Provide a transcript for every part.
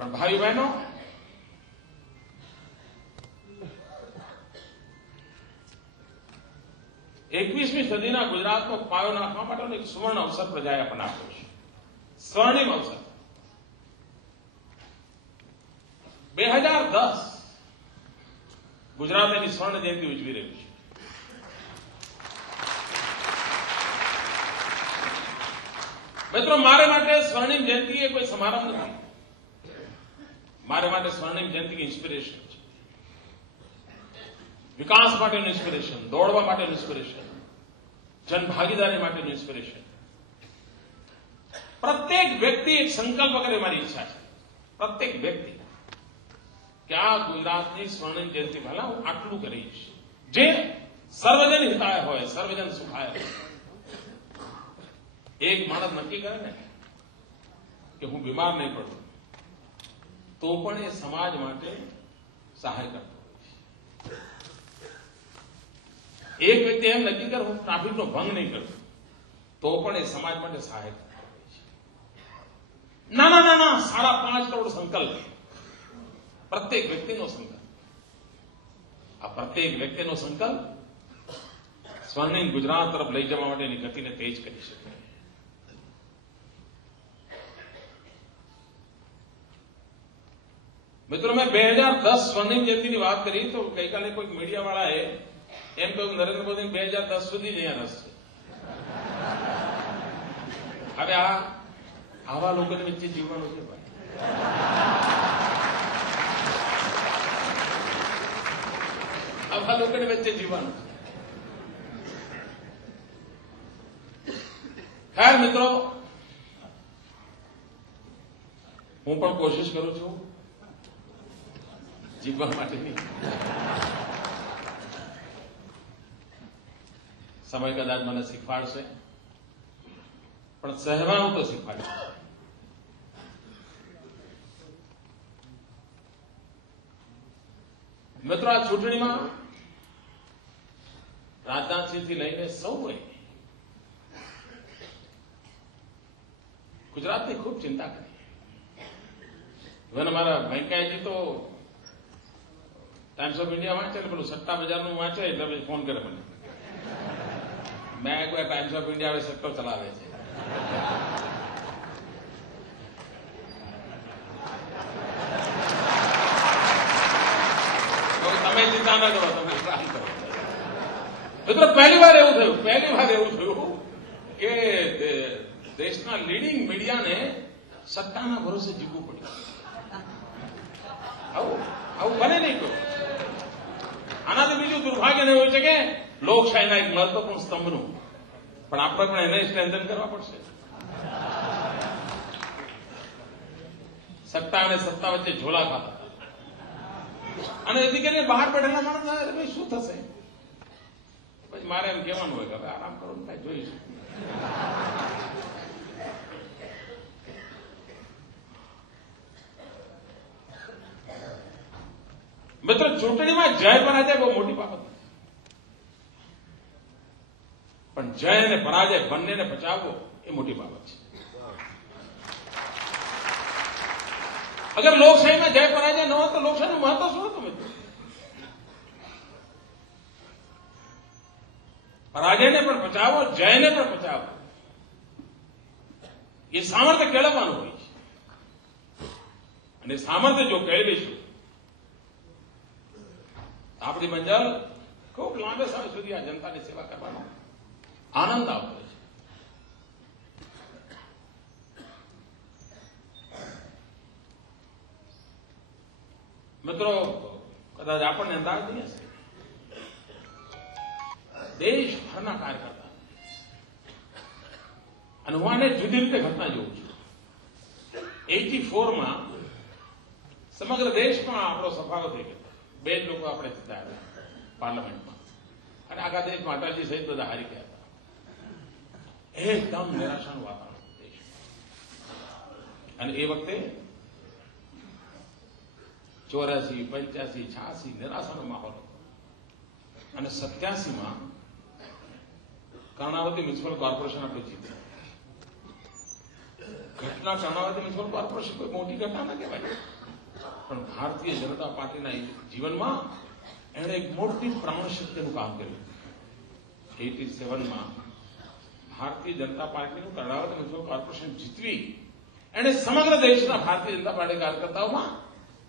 પણ ભાઈઓ બહેનો, એકવીસમી સદીના ગુજરાતનો પાયો નાખવા માટેનો એક સુવર્ણ અવસર પ્રજાએ આપણને આપ્યો છે. સ્વર્ણિમ અવસર. 2010 ગુજરાત એની સ્વર્ણ જયંતિ ઉજવી રહ્યું છે. મિત્રો, મારે માટે સ્વર્ણિમ જયંતિ એ કોઈ સમારંભ નથી. મારે માટે સ્વર્ણિમ જયંતિ ઇન્સ્પિરેશન છે. વિકાસ માટેનું ઇન્સ્પિરેશન, દોડવા માટેનું ઇન્સ્પિરેશન, જનભાગીદારી માટેનું ઇન્સ્પિરેશન. પ્રત્યેક વ્યક્તિ એક સંકલ્પ કરે, મારી ઈચ્છા છે. પ્રત્યેક વ્યક્તિ કે આ ગુજરાતની સ્વર્ણિમ જયંતિ પહેલા હું આટલું કરીશ જે સર્વજન હિતાય હોય, સર્વજન સુખાય હોય. એક માણસ નક્કી કરે ને કે હું બીમાર નહીં પડું, તો પણ એ સમાજ માટે સહાય કરતો હોય છે. એક વ્યક્તિ એમ નક્કી કરે હું ટ્રાફિકનો ભંગ નહીં કરું, તો પણ એ સમાજ માટે સહાય કરતો હોય છે. નાના 5.5 કરોડ સંકલ્પ, પ્રત્યેક વ્યક્તિનો સંકલ્પ. આ પ્રત્યેક વ્યક્તિનો સંકલ્પ સ્વર્ણિમ ગુજરાત તરફ લઈ જવા માટેની ગતિને તેજ કરી શકે. મિત્રો, મેં 2010 સ્વર્ણિમ જયંતિની વાત કરી તો ગઈકાલે કોઈ મીડિયાવાળાએ એમ કહ્યું નરેન્દ્ર મોદી 2010 સુધી જ અહીંયા રસ છે. હવે આવા લોકોની વચ્ચે જીવવાનું છે ભાઈ. આવા લોકોની વચ્ચે જીવવાનું છે. ખેર મિત્રો, હું પણ કોશિશ કરું છું જીવવા માટેની. સમય કદાચ મને શીખવાડશે, પણ સહેવાનું તો શીખવાડશે. મિત્રો, આ ચૂંટણીમાં રાજનાથસિંહથી લઈને સૌએ ગુજરાતની ખૂબ ચિંતા કરી. ઇવન અમારા વેંકૈયાજી તો ટાઈમ્સ ઓફ ઇન્ડિયા વાંચે, પેલું સટ્ટા બજારનું વાંચે એટલે પછી ફોન કરે મને. મેં કોઈ ટાઈમ્સ ઓફ ઇન્ડિયા હવે સટ્ટો ચલાવે છે. તમે ચિંતા ન કરો, તમે ટ્રાય કરો. મિત્રો, પહેલી વાર એવું થયું કે દેશના લીડિંગ મીડિયાને સટ્ટાના ભરોસે જીવવું પડ્યું. આવું બને નહીં કોઈ. આનાથી બીજું દુર્ભાગ્ય ને હોય છે કે લોકશાહીના એક મહત્વપૂર્ણ સ્તંભનું પણ આપણે પણ એને સ્ટ્રેન્થન કરવા પડશે. સત્તા અને સત્તા વચ્ચે ઝોલા ખાતા અને એથી કરીને બહાર બેઠેલા માણસ ભાઈ શું થશે? પછી મારે એમ કહેવાનું હોય કે હવે આરામ કરો ને ભાઈ, જોઈશું. મિત્રો, ચૂંટણીમાં જય પરાજય બહુ મોટી બાબત નથી, પણ જય અને પરાજય બંનેને બચાવવો એ મોટી બાબત છે. અગર લોકશાહીમાં જય પરાજય ન હોય તો લોકશાહીનું મહત્વ શું હતું મિત્રો? પરાજયને પણ બચાવો, જયને પણ બચાવો. એ સામર્થ્ય કેળવવાનું હોય છે, અને સામર્થ્ય જો કેળવીશું આપણી મંજિલ ખૂબ લાંબે સમય સુધી આ જનતાની સેવા કરવાનો આનંદ આવતો છે. મિત્રો, કદાચ આપણને અંદાજ નહીં હશે, દેશભરના કાર્યકર્તા, અને હું આને જુદી રીતે ઘટના જોઉં છું. 84માં સમગ્ર દેશમાં આપણો સફાળો થઈ ગયો. 2 લોકો આપણે જીતા હતા પાર્લામેન્ટમાં, અને આખા દેશમાં અટલજી સહિત બધા હારી ગયા હતા. એકદમ નિરાશાનું વાતાવરણ દેશમાં. અને એ વખતે 84, 85, 86 નિરાશાનો માહોલ હતો. અને 87માં કર્ણાવતી મ્યુનિસિપલ કોર્પોરેશન આપણે જીત્યું. ઘટના જણાવવાથી મ્યુનિસિપલ કોર્પોરેશન કોઈ મોટી ઘટના ના કહેવાય, પણ ભારતીય જનતા પાર્ટીના જીવનમાં એણે એક મોટી પ્રાણશક્તિનું કામ કર્યું. 87માં ભારતીય જનતા પાર્ટીનું કર્ણાવત મ્યુનિસિપલ કોર્પોરેશન જીતવી એણે સમગ્ર દેશના ભારતીય જનતા પાર્ટી કાર્યકર્તાઓમાં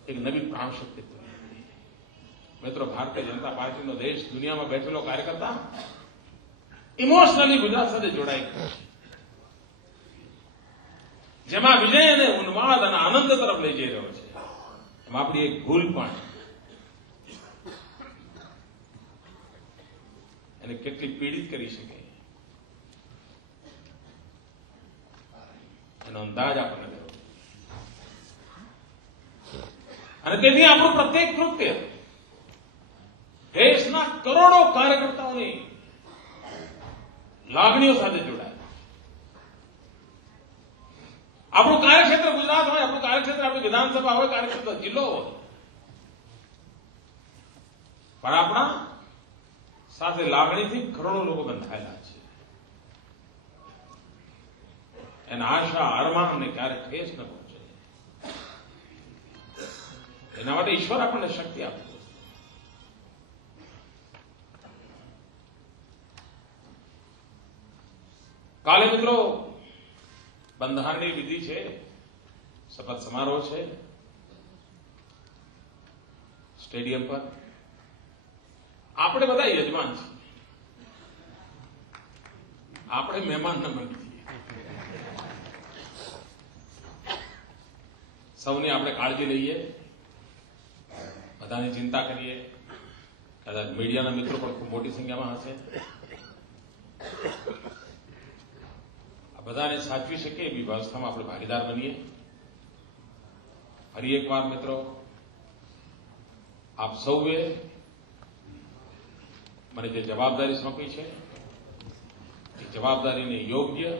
એક નવી પ્રાણશક્તિ પૂરી. મિત્રો, ભારતીય જનતા પાર્ટીનો દેશ દુનિયામાં બેઠેલો કાર્યકર્તા ઇમોશનલી ગુજરાત સાથે જોડાઈ ગયો છે, જેમાં વિજય અને ઉન્માદ અને આનંદ તરફ લઈ જઈ રહ્યો છે. એમાં આપણી એક ભૂલ પણ એને કેટલી પીડિત કરી શકે એનો અંદાજ આપણને થયો. અને તેથી આપણું પ્રત્યેક કૃત્ય દેશના કરોડો કાર્યકર્તાઓની લાગણીઓ સાથે જોડાય. આપણું કાર્યક્ષેત્ર ગુજરાત હોય, આપણું કાર્યક્ષેત્ર આપણી વિધાનસભા હોય, કાર્યક્ષેત્ર જિલ્લો હોય, પણ આપણા સાથે લાગણીથી કરોડો લોકો બંધાયેલા છે. એના આશા અરમાનને ક્યારેક ઠેસ ન પહોંચે, એના માટે ઈશ્વર આપણને શક્તિ આપે. કાલે મિત્રો બંધારણની વિધિ છે, શપથ સમારોહ છે સ્ટેડિયમ પર. આપણે બધા યજમાન છીએ, આપણે મહેમાન ન બની છીએ. સૌની આપણે કાળજી લઈએ, બધાની ચિંતા કરીએ. કદાચ મીડિયાના મિત્રો પણ ખૂબ મોટી સંખ્યામાં હશે. આ બધાને સાચવી શકીએ એવી વ્યવસ્થામાં આપણે ભાગીદાર બનીએ. ફરી એકવાર મિત્રો, આપ સૌએ મને જે જવાબદારી સોંપી છે એ જવાબદારીને યોગ્ય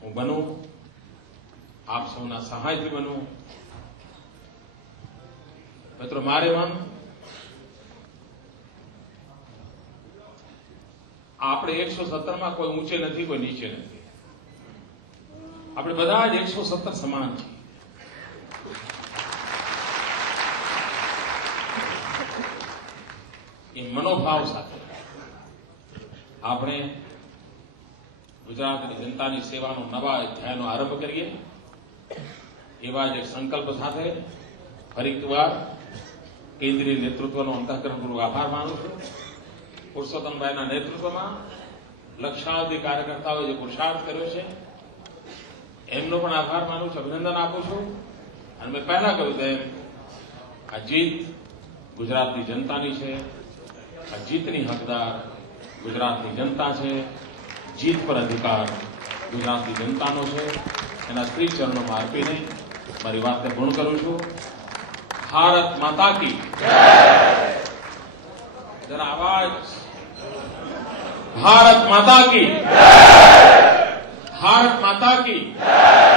હું બનું, આપ સૌના સહાયથી બનું. મિત્રો, મારે મન આપણે 117માં કોઈ ઊંચે નથી, કોઈ નીચે નથી. આપણે બધા જ 117 સમાન છીએ. એ મનોભાવ સાથે આપણે ગુજરાતની જનતાની સેવાનો નવા અધ્યાયનો આરંભ કરીએ. એવા જ એક સંકલ્પ સાથે ફરી એકવાર કેન્દ્રીય નેતૃત્વનો અંતઃકરણપૂર્વક આભાર માનું છું. પુરુષોત્તમભાઈના નેતૃત્વમાં લક્ષાવધિ કાર્યકર્તાઓએ જે પુરુષાર્થ કર્યો છે એમનો પણ આભાર માનું છું, અભિનંદન આપું છું. અને મેં પહેલા કહ્યું તેમ આ જીત ગુજરાતની જનતાની છે. આ જીતની હકદાર ગુજરાતની જનતા છે. જીત પર અધિકાર ગુજરાતની જનતાનો છે. એના શ્રી ચરણોમાં અર્પીને મારી વાતને પૂર્ણ કરું છું. ભારત માતા કી જય. જરા આવાજ. ભારત માતા કી જય. ભારત માતા કી જય.